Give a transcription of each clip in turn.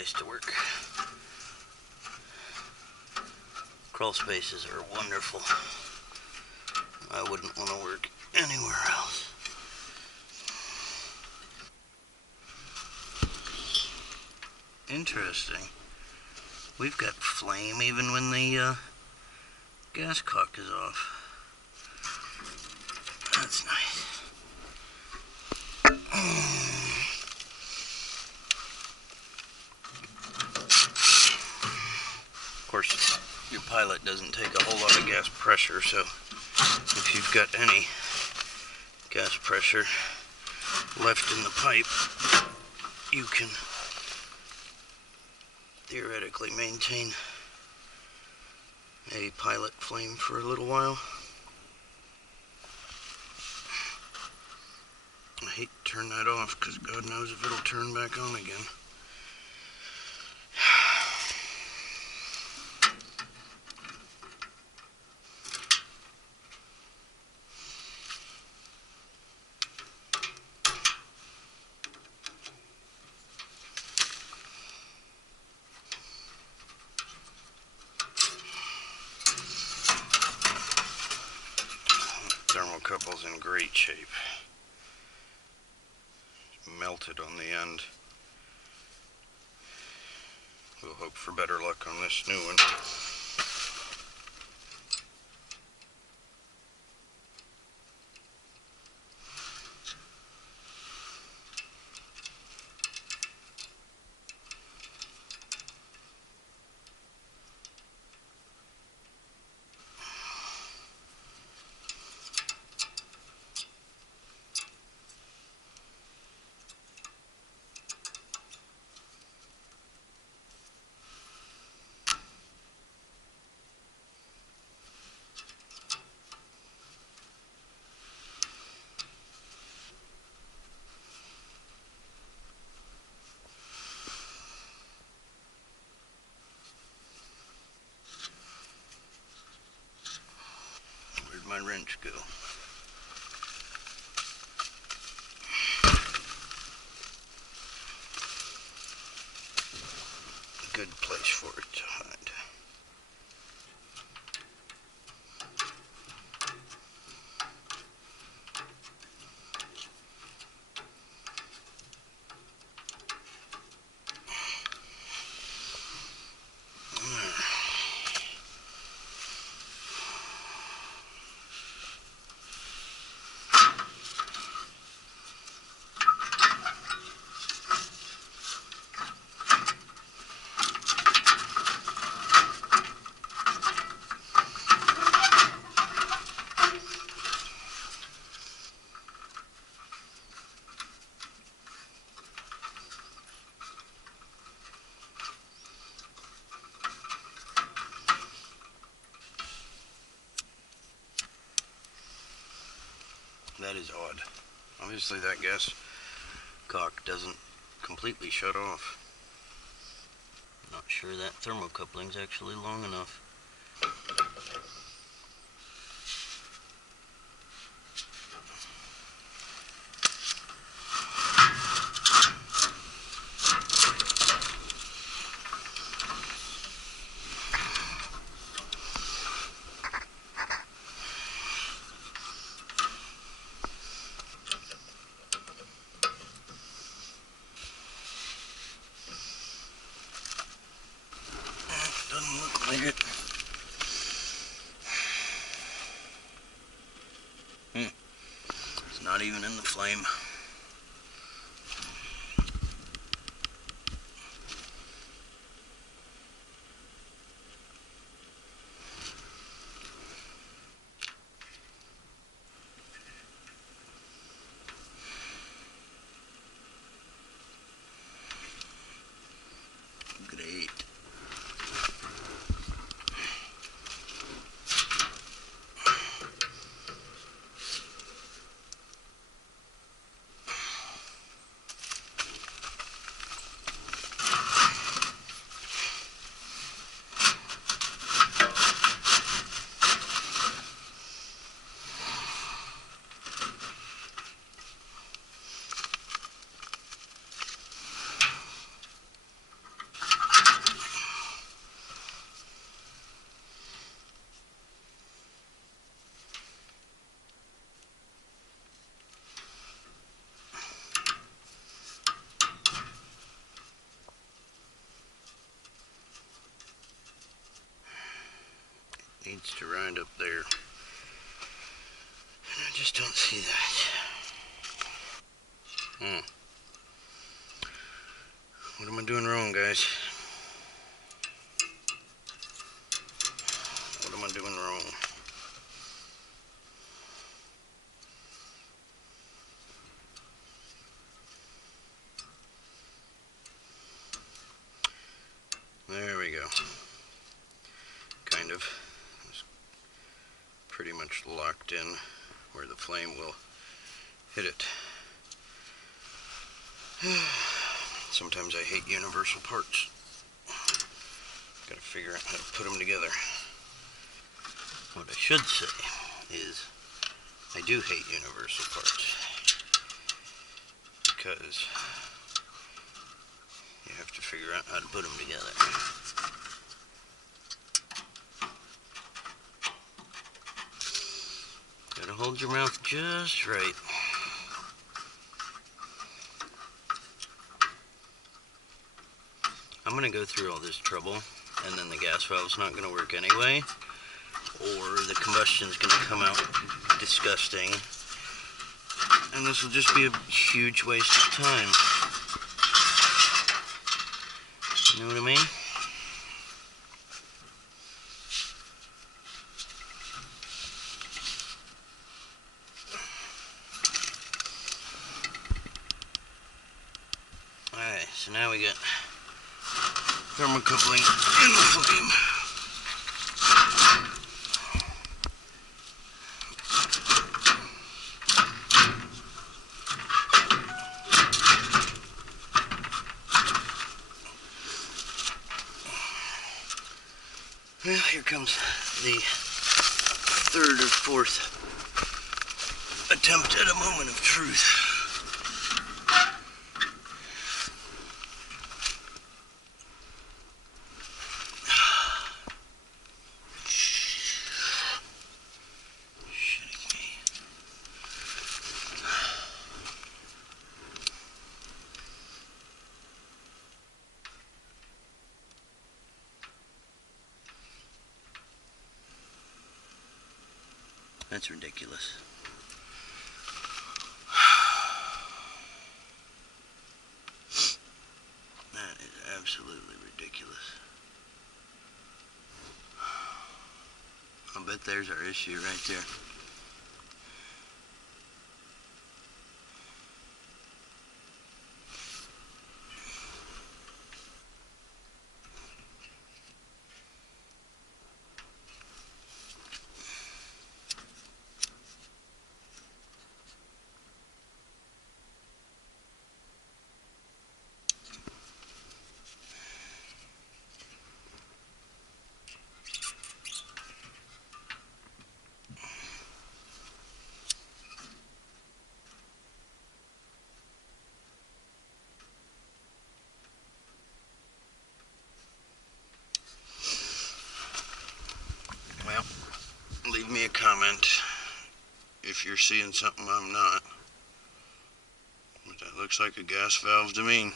place to work. Crawl spaces are wonderful. I wouldn't want to work anywhere else. Interesting. We've got flame even when the gas cock is off. That's nice. Of course, your pilot doesn't take a whole lot of gas pressure, so if you've got any gas pressure left in the pipe, you can theoretically maintain a pilot flame for a little while. I hate to turn that off because God knows if it'll turn back on again. Thermocouple's in great shape. Melted on the end. We'll hope for better luck on this new one. Where'd my wrench go? Good place for it to hide. That is odd. Obviously that gas cock doesn't completely shut off. Not sure that thermocoupling's actually long enough. Doesn't look like it. It's not even in the flame. Great. needs to ride up there. And I just don't see that. What am I doing wrong, guys? What am I doing wrong? There we go. Kind of. It's pretty much locked in where the flame will hit it. Sometimes I hate universal parts. Gotta figure out how to put them together. What I should say is I do hate universal parts because you have to figure out how to put them together. Gotta hold your mouth just right. I'm gonna go through all this trouble, and then the gas valve's not gonna work anyway, or the combustion's gonna come out disgusting, and this will just be a huge waste of time. You know what I mean? Alright, so now we got thermocoupling in the flame. Well, here comes the third or fourth attempt at a moment of truth. That's ridiculous. That is absolutely ridiculous. I'll bet there's our issue right there. Leave me a comment if you're seeing something I'm not. But that looks like a gas valve to me.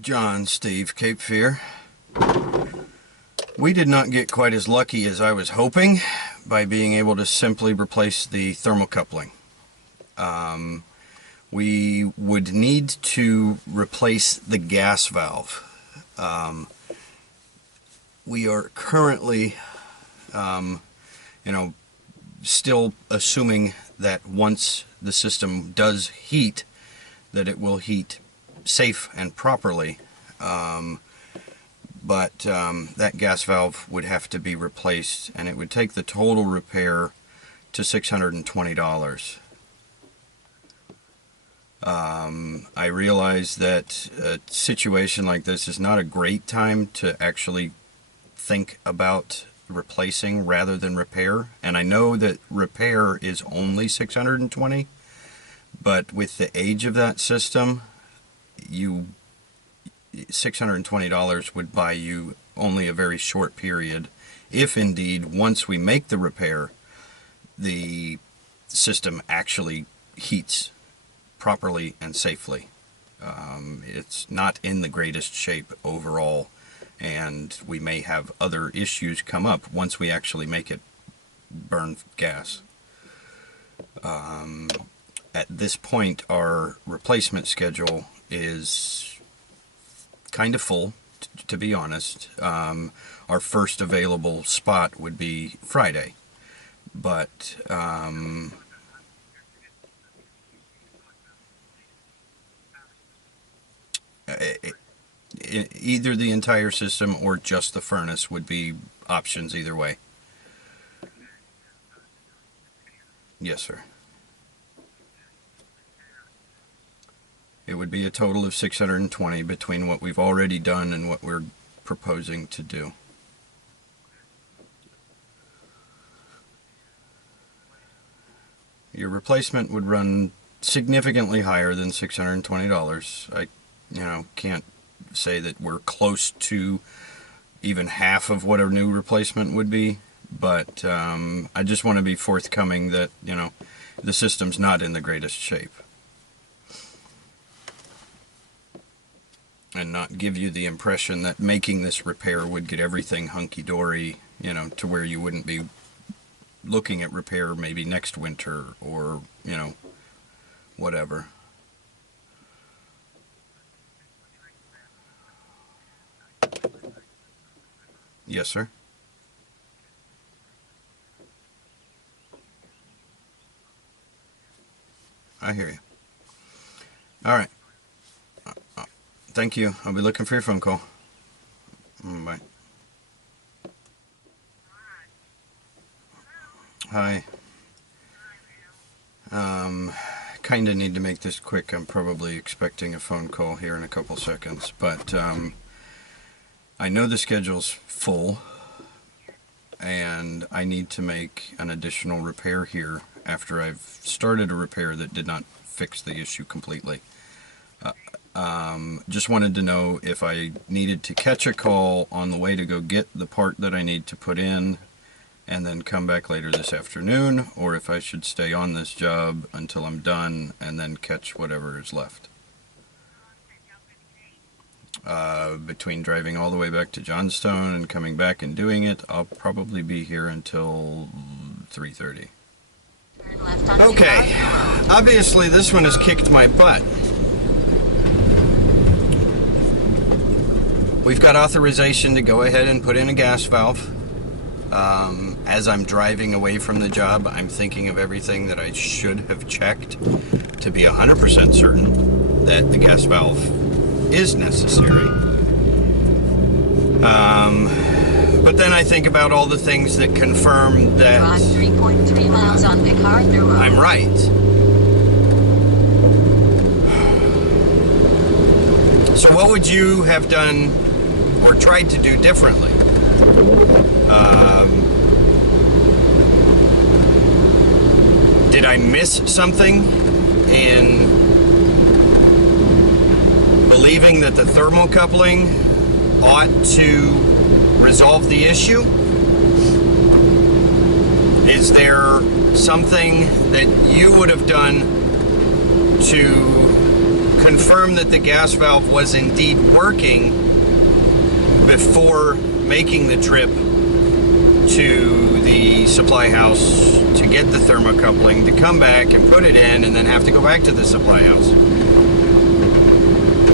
John, Steve, Cape Fear. We did not get quite as lucky as I was hoping by being able to simply replace the thermocoupling. We would need to replace the gas valve. We are currently, still assuming that once the system does heat, that it will heat safe and properly. But that gas valve would have to be replaced, and it would take the total repair to $620. I realize that a situation like this is not a great time to actually think about replacing rather than repair, and I know that repair is only $620, but with the age of that system, $620 would buy you only a very short period, if indeed once we make the repair the system actually heats properly and safely. It's not in the greatest shape overall, and we may have other issues come up once we actually make it burn gas. At this point, our replacement schedule is kind of full, to be honest. Our first available spot would be Friday, but either the entire system or just the furnace would be options either way. Yes, sir. It would be a total of $620 between what we've already done and what we're proposing to do. Your replacement would run significantly higher than $620. I, can't say that we're close to even half of what a new replacement would be, but I just want to be forthcoming that, the system's not in the greatest shape. And not give you the impression that making this repair would get everything hunky-dory, to where you wouldn't be looking at repair maybe next winter or, whatever. Yes, sir. I hear you. All right. Thank you. I'll be looking for your phone call. Bye. Hi. Kind of need to make this quick. I'm probably expecting a phone call here in a couple seconds, but I know the schedule's full, and I need to make an additional repair here after I've started a repair that did not fix the issue completely. Just wanted to know if I needed to catch a call on the way to go get the part that I need to put in and then come back later this afternoon, or if I should stay on this job until I'm done and then catch whatever is left. Between driving all the way back to Johnstone and coming back and doing it, I'll probably be here until 3:30. Okay, obviously this one has kicked my butt. We've got authorization to go ahead and put in a gas valve. As I'm driving away from the job, I'm thinking of everything that I should have checked to be 100% certain that the gas valve is necessary. But then I think about all the things that confirm that drive 3.3 miles on MacArthur Road. I'm right. So what would you have done or tried to do differently? Did I miss something in believing that the thermocoupling ought to resolve the issue? Is there something that you would have done to confirm that the gas valve was indeed working before making the trip to the supply house to get the thermocoupling, to come back and put it in and then have to go back to the supply house?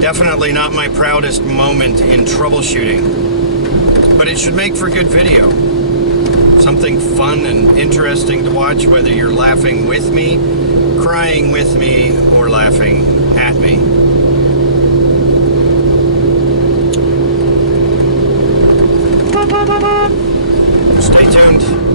Definitely not my proudest moment in troubleshooting, but it should make for good video. Something fun and interesting to watch, whether you're laughing with me, crying with me, or laughing at me. Stay tuned.